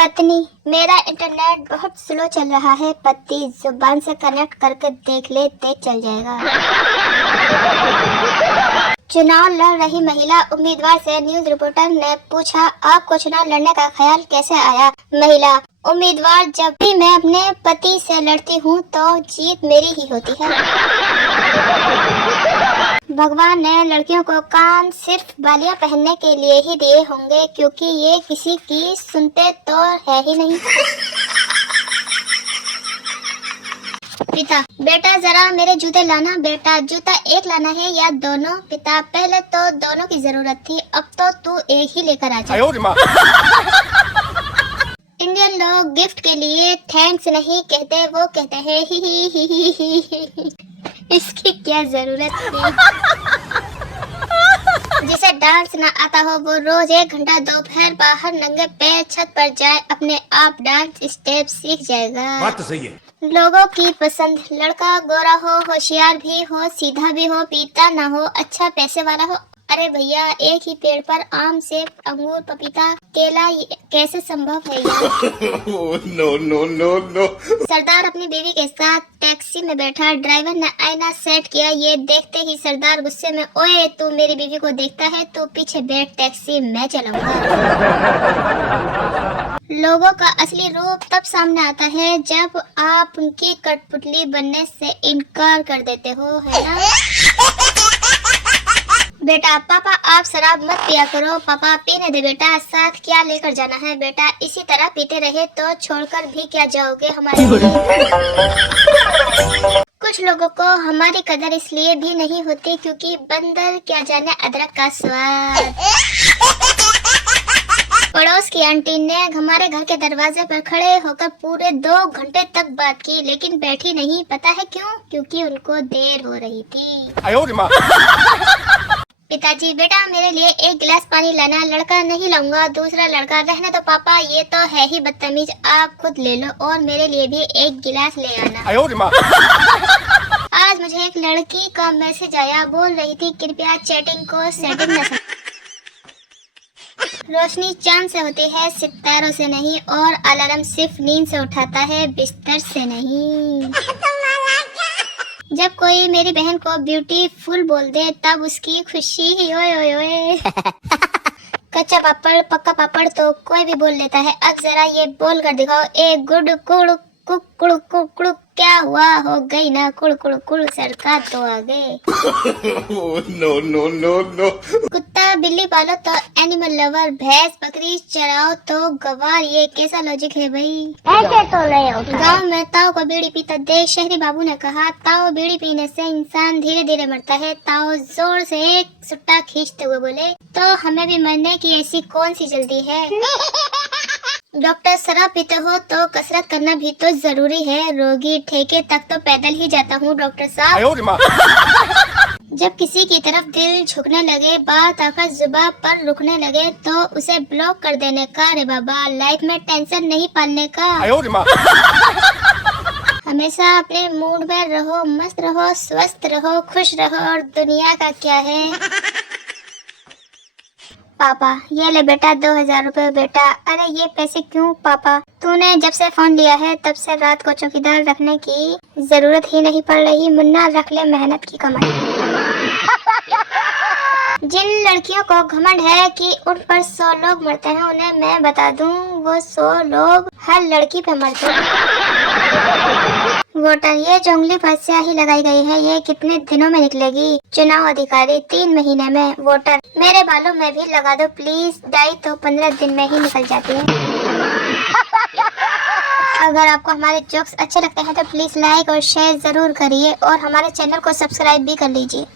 पत्नी, मेरा इंटरनेट बहुत स्लो चल रहा है। पति, जुबान से कनेक्ट करके देख ले, तेज चल जाएगा। चुनाव लड़ रही महिला उम्मीदवार से न्यूज रिपोर्टर ने पूछा, आपको चुनाव लड़ने का ख्याल कैसे आया? महिला उम्मीदवार, जब भी मैं अपने पति से लड़ती हूँ तो जीत मेरी ही होती है। भगवान ने लड़कियों को कान सिर्फ बालियां पहनने के लिए ही दिए होंगे, क्योंकि ये किसी की सुनते तो है ही नहीं। पिता, बेटा जरा मेरे जूते लाना। बेटा, जूता एक लाना है या दोनों? पिता, पहले तो दोनों की जरूरत थी, अब तो तू एक ही लेकर आ जा। इंडियन लोग गिफ्ट के लिए थैंक्स नहीं कहते, वो कहते हैं ही ही। इसकी क्या जरूरत थी? जिसे डांस ना आता हो वो रोज 1 घंटा दोपहर बाहर नंगे पैर छत पर जाए, अपने आप डांस स्टेप सीख जाएगा। बात तो सही है। लोगों की पसंद, लड़का गोरा हो, होशियार भी हो, सीधा भी हो, पीता ना हो, अच्छा पैसे वाला हो। अरे भैया, एक ही पेड़ पर आम, सेब, अंगूर, पपीता, केला कैसे संभव है यार? नो। सरदार अपनी बीवी के साथ टैक्सी में बैठा, ड्राइवर ने आईना सेट किया। ये देखते ही सरदार गुस्से में, ओए तू मेरी बीवी को देखता है? तू पीछे बैठ, टैक्सी मैं चलाऊंगा। लोगों का असली रूप तब सामने आता है जब आप उनकी कठपुतली बनने से इनकार कर देते हो, है ना? बेटा, पापा आप शराब मत पिया करो। पापा, पीने दे बेटा, साथ क्या लेकर जाना है? बेटा, इसी तरह पीते रहे तो छोड़कर भी क्या जाओगे हमारे लिए? कुछ लोगों को हमारी कदर इसलिए भी नहीं होती क्योंकि बंदर क्या जाने अदरक का स्वाद। पड़ोस की आंटी ने हमारे घर के दरवाजे पर खड़े होकर पूरे 2 घंटे तक बात की, लेकिन बैठी नहीं। पता है क्यों? क्योंकि उनको देर हो रही थी। पिताजी, बेटा मेरे लिए 1 गिलास पानी लाना। लड़का, नहीं लाऊंगा। दूसरा लड़का, रहने दो पापा, ये तो है ही बदतमीज, आप खुद ले लो और मेरे लिए भी 1 गिलास ले आना। आज मुझे एक लड़की का मैसेज आया, बोल रही थी कृपया चैटिंग को सेटिंग न। रोशनी चांद से होती है, सितारों से नहीं, और अलार्म सिर्फ नींद से उठाता है, बिस्तर से नहीं। जब कोई मेरी बहन को ब्यूटीफुल बोल दे तब उसकी खुशी ही ओए ओए ओए। कच्चा पापड़ पक्का पापड़ तो कोई भी बोल लेता है, अब जरा ये बोल कर दिखाओ, ए गुड़ कुड़ कुड़ कुड़। क्या हुआ? हो गई ना कुड़ कुड़ कुड़, सरकार तो आ गए। नो। कुत्ता बिल्ली पालो तो एनिमल लवर, भैंस बकरी चराओ तो गवार। ये कैसा लॉजिक है भाई? ऐसे तो नहीं होता। गाँव में ताऊ को बीड़ी पीता देख शहरी बाबू ने कहा, ताऊ बीड़ी पीने से इंसान धीरे धीरे मरता है। ताऊ जोर से एक सुट्टा खींचते हुए बोले, तो हमें भी मरने की ऐसी कौन सी जल्दी है? डॉक्टर, शराब पीते हो तो कसरत करना भी तो जरूरी है। रोगी, ठेके तक तो पैदल ही जाता हूँ डॉक्टर साहब। जब किसी की तरफ दिल झुकने लगे, बात आकर जुबान पर रुकने लगे तो उसे ब्लॉक कर देने का। रे बाबा, लाइफ में टेंशन नहीं पालने का। हमेशा अपने मूड में रहो, मस्त रहो, स्वस्थ रहो, खुश रहो, और दुनिया का क्या है। पापा, ये ले बेटा 2000 रुपए। बेटा, अरे ये पैसे क्यों पापा? तूने जब से फोन लिया है तब से रात को चौकीदार रखने की जरूरत ही नहीं पड़ रही। मुन्ना, रख ले मेहनत की कमाई। जिन लड़कियों को घमंड है कि उन पर 100 लोग मरते हैं, उन्हें मैं बता दूं, वो 100 लोग हर लड़की पे मरते हैं। वोटर, ये जो उंगली पर स्याही लगाई गई है, ये कितने दिनों में निकलेगी? चुनाव अधिकारी, 3 महीने में। वोटर, मेरे बालों में भी लगा दो प्लीज, डाई तो 15 दिन में ही निकल जाती है। अगर आपको हमारे जोक्स अच्छे लगते हैं तो प्लीज लाइक और शेयर जरूर करिए, और हमारे चैनल को सब्सक्राइब भी कर लीजिए।